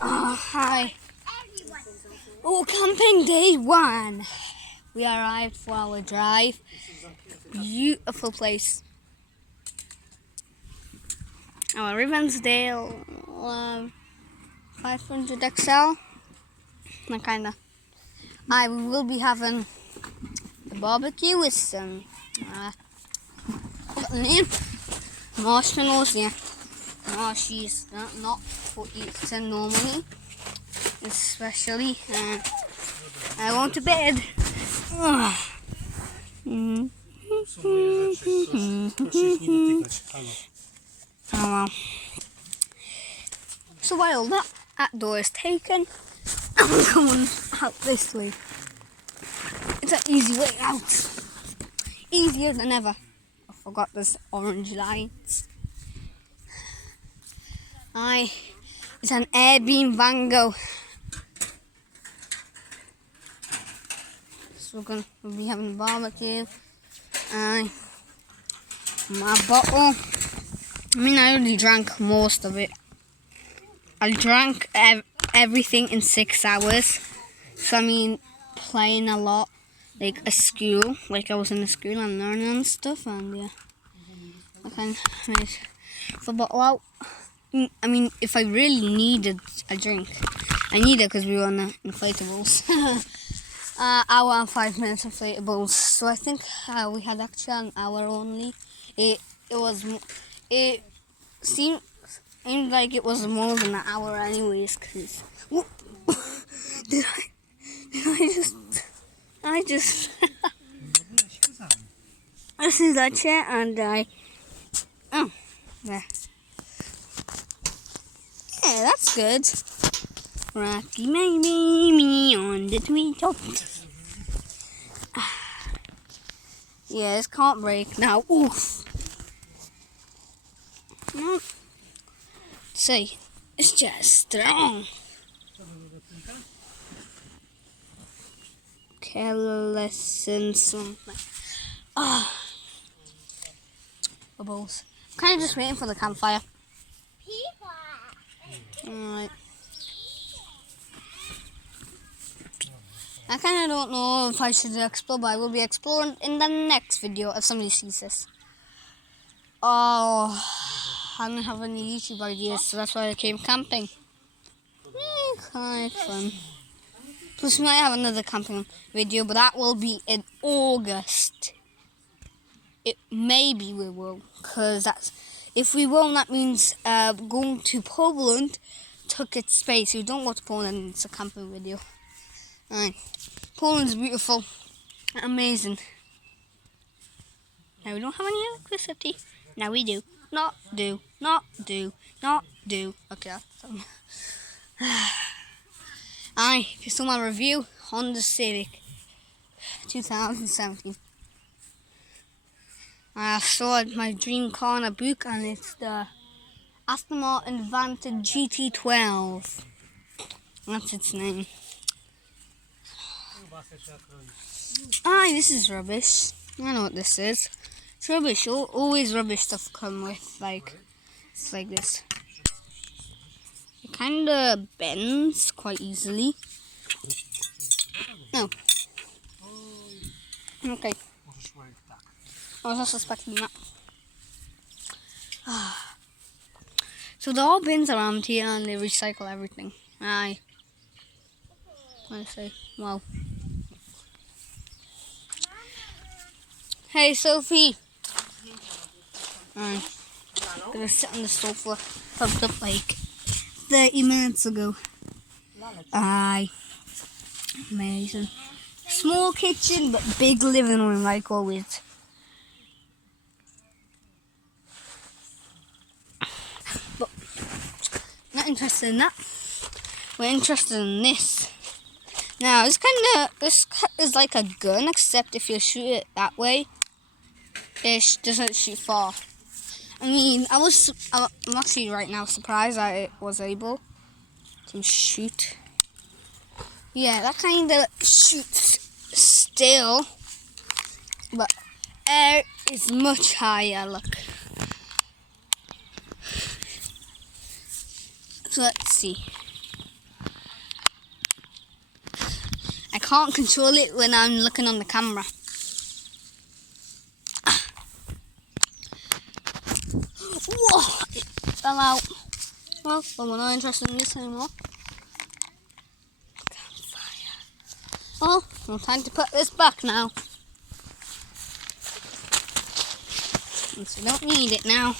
Hi. Oh, camping day 1. We arrived for our drive. Beautiful place. Our Ribbonsdale 500 XL. That kinda. We will be having a barbecue with some what the name? Marshmallows, yeah. Marshies, not for eating normally. Especially I want to bed. Oh well. So while that door is taken, I'm going out this way. It's an easy way out. Easier than ever. I forgot there's orange lights. It's an Airbeam Vango. So we'll be having a barbecue. My bottle. I already drank most of it. I drank everything in 6 hours. So playing a lot, like a school, like I was in a school and learning and stuff, and yeah, I can make the bottle out. If I really needed a drink, I need it because we were on the inflatables. Hour and 5 minutes inflatables. So I think we had actually an hour only. It seemed like it was more than an hour anyways. Cause I just I see that chair and yeah, that's good. Rocky may me on the treetop. Yeah, this can't break now. Oof. No. See, it's just strong. Careless and something. Bubbles. I'm kind of just waiting for the campfire. Alright. I kind of don't know if I should explore, but I will be exploring in the next video if somebody sees this. Oh, I don't have any YouTube ideas, so that's why I came camping. Quite fun. Plus, we might have another camping video, but that will be in August. Maybe we will, because if we won't, that means going to Poland took its space. If you don't go to Poland, it's a camping video. Poland's beautiful, amazing. Now we don't have any electricity. Now we do. Not do. Okay, that's done. If you saw my review, Honda Civic 2017. I saw my dream car in a book, and it's the Aston Martin Vantage GT12. That's its name. This is rubbish. I know what this is. It's rubbish. Always rubbish stuff come with, it's like this. It kind of bends quite easily. No. Okay. I was not suspecting that. So there are bins around here and they recycle everything. I say, wow. Hey Sophie. I'm gonna sit on the sofa, pumped up like 30 minutes ago. Amazing. Small kitchen but big living room like always. But not interested in that. We're interested in this. Now this is like a gun, except if you shoot it that way, it doesn't shoot far. I'm actually right now surprised that it was able to shoot. Yeah, that kind of shoots still, but air is much higher. Look. So let's see. can't control it when I'm looking on the camera. Whoa! It fell out. Well, we're not interested in this anymore. Campfire. Well, time to put this back now. Since we don't need it now.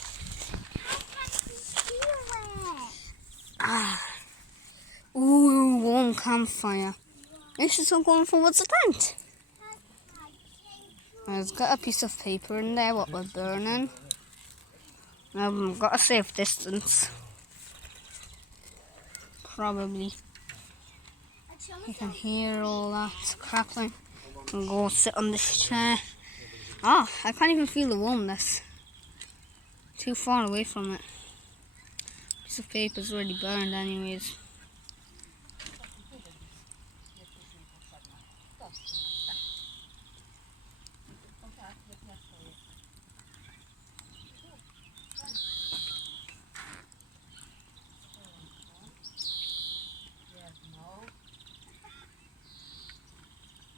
Ooh, warm campfire. This is going towards the tent. I've got a piece of paper in there, what we're burning. I've got a safe distance. Probably. You can hear all that crackling. I'll go sit on this chair. Oh, I can't even feel the warmness. Too far away from it. Piece of paper's already burned anyways.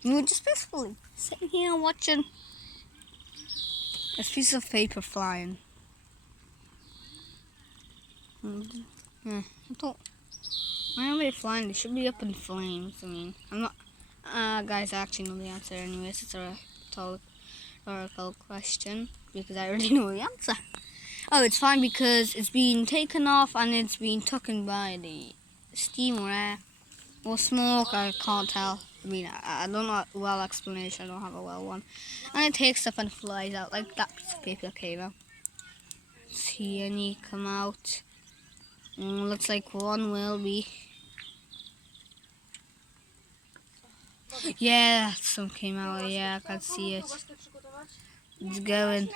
We were just peacefully sitting here watching this piece of paper flying. Yeah, I thought, why are they flying? They should be up in flames. I mean, I'm not. Guys, I actually know the answer anyways. It's a rhetorical question because I already know the answer. Oh, it's fine because it's been taken off and it's been taken by the steam or air or smoke. I can't tell. I mean, I don't know a well explanation. I don't have a well one. And it takes stuff and flies out like that piece of paper came out. See any come out? Looks like one will be. Yeah, some came out. Yeah, I can see it. It's going.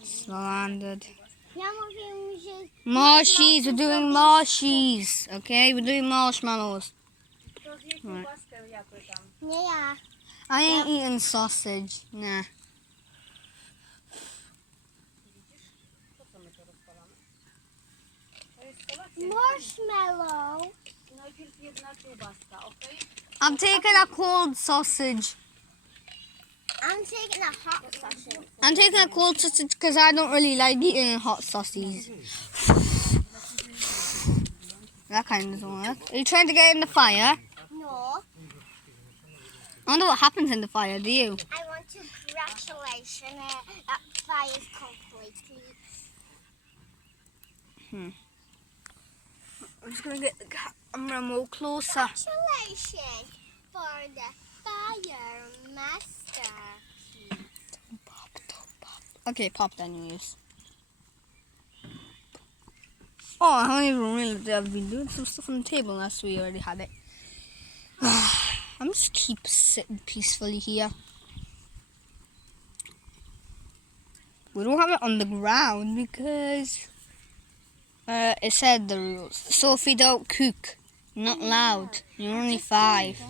It's landed. Marshies, we're doing marshies. Okay, we're doing marshmallows. Right. Yeah. I ain't eating sausage. Nah. Marshmallow. I'm taking a cold sausage. I'm taking a hot sausage. I'm taking a cold sausage because I don't really like eating hot sausages. That kind doesn't work. Are you trying to get in the fire? No. I wonder what happens in the fire, do you? I want to congratulate that fire is completely. I'm just going to get the camera more closer. Congratulations for the fire master. Okay, popped anyways. Oh, I haven't even realized that I've been doing some stuff on the table unless we already had it. I'm just keep sitting peacefully here. We don't have it on the ground because it said the rules. So if you don't cook, you're not allowed. You're only 5.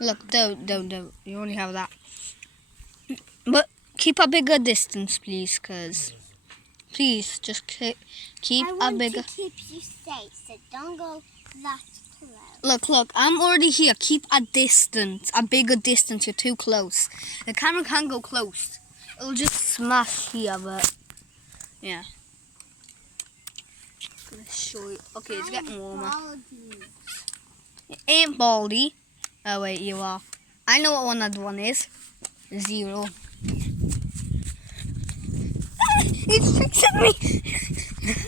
Look, don't. You only have that. But keep a bigger distance, please, because please just keep a bigger. I want to keep you safe, so don't go that close. Look, I'm already here. Keep a distance, a bigger distance. You're too close. The camera can go close. It'll just smash here, but yeah. I'm gonna show you. Okay, it's getting warmer. It ain't baldy. Oh wait, you are. I know what another one is. 0. It's fixing me.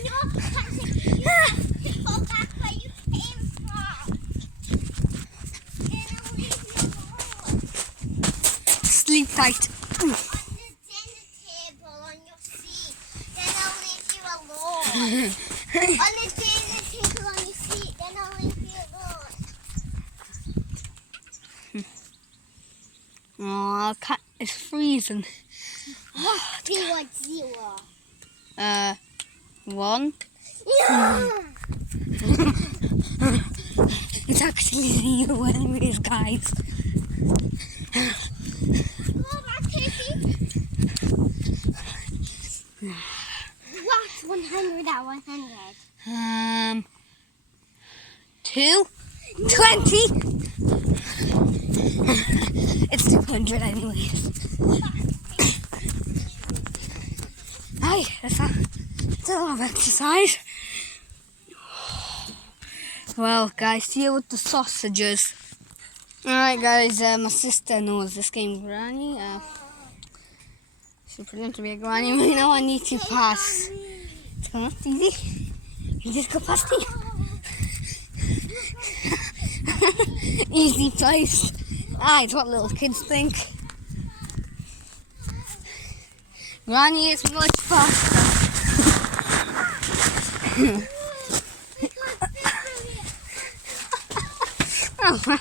No, because you have to go back where you came from. Then I'll leave you alone. Sleep tight. On the dinner table, on your seat. Then I'll leave you alone. On the dinner table, on your seat. Then I'll leave you alone. Oh, it's freezing. 0. 1. Yeah. It's actually 0 anyways, guys. Go back, Casey. What's 100 at 100? 2. 20. It's 200 anyways. Hey, that's a lot of exercise. Well, guys, here with the sausages. Alright, guys, my sister knows this game, Granny. She pretends to be a granny. You know, I need to pass. Come on, easy. You just go past me. Easy place. It's what little kids think. Granny is much faster. Oh, well.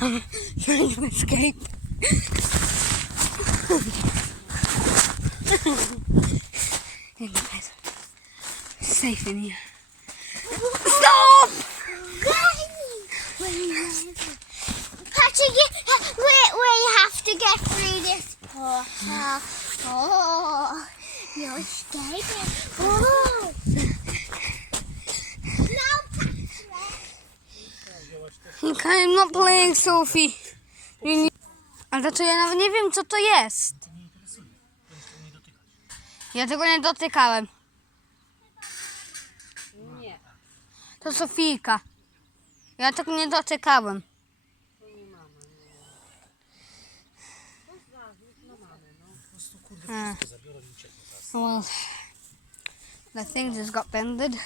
I'm trying to escape. Safe in here. Stop! Patrick, we have to get through this portal. Oh, you're escaping. Oh. No, Patrick. Okay, I'm not playing, Sophie. Ale to ja nawet nie wiem, co to jest. Ja tego nie dotykałem. Nie. To Sofijka. Ja tego nie dotykałem. Well, the thing just got bended.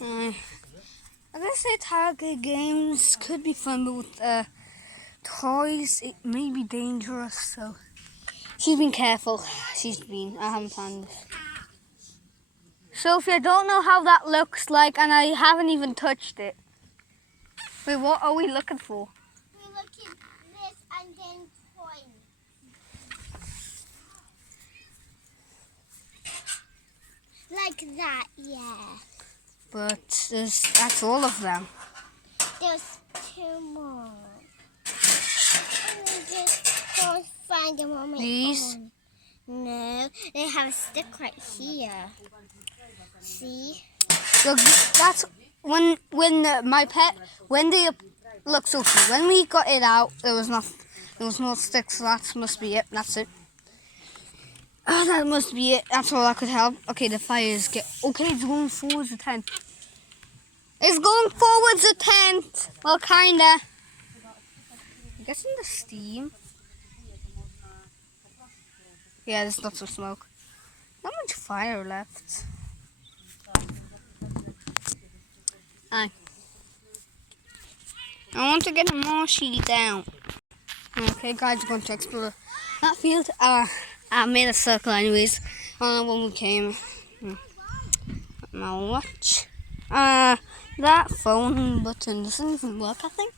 I gotta say target games could be fun, but with toys it may be dangerous, so she's been careful. I haven't planned this. Sophie, I don't know how that looks like, and I haven't even touched it. Wait, what are we looking for? We look at this and then coin. Like that, yeah. But that's all of them. There's two more. We just don't find them on my These? own. No, they have a stick right here. See? Look, that's when my pet look, Sophie, when we got it out, there was no sticks. So that must be it. That's it. Oh, that must be it. That's all that could help. Okay, the fires get. Okay, it's going forwards a tent. It's going forwards a tent. Well, kinda. I'm guessing the steam. Yeah, there's lots of smoke. Not much fire left. Aye. I want to get a marshy down. Okay, guys, we're going to explore that field. I made a circle anyways. When we came. Now watch. That phone button doesn't even work, I think.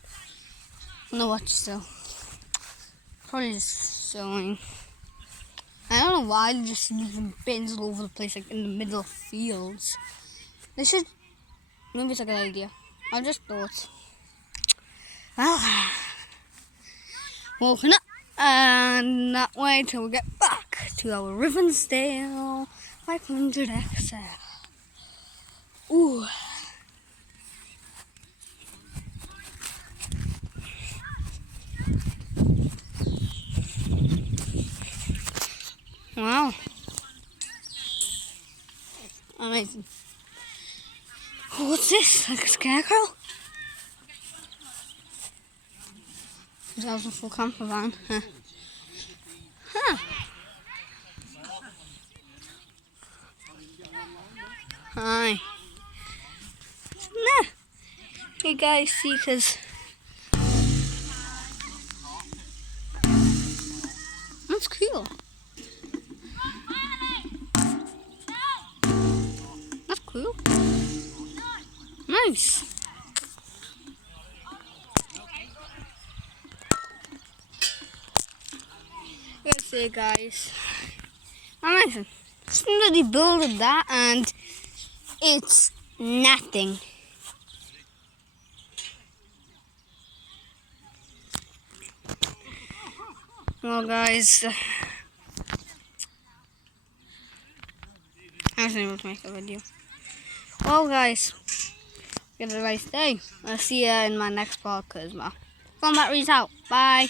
No, watch still. Probably just showing. I don't know why they just leaving bins all over the place, like in the middle of fields. They should. Maybe it's a good idea. I just thought. Well, walking up and that way till we get back to our Riversdale 500 XL. Ooh. Wow. Amazing. What's this? Like a scarecrow? That was a full camper van. Huh. Hi. Nah. Hey guys, see, cause that's cool. That's cool. Nice. Let's see, guys. Amazing. Somebody built that and it's nothing. Well, guys, I wasn't able to make a video. Well, guys, get a nice day. I'll see you in my next podcast, man. Phone batteries out. Bye.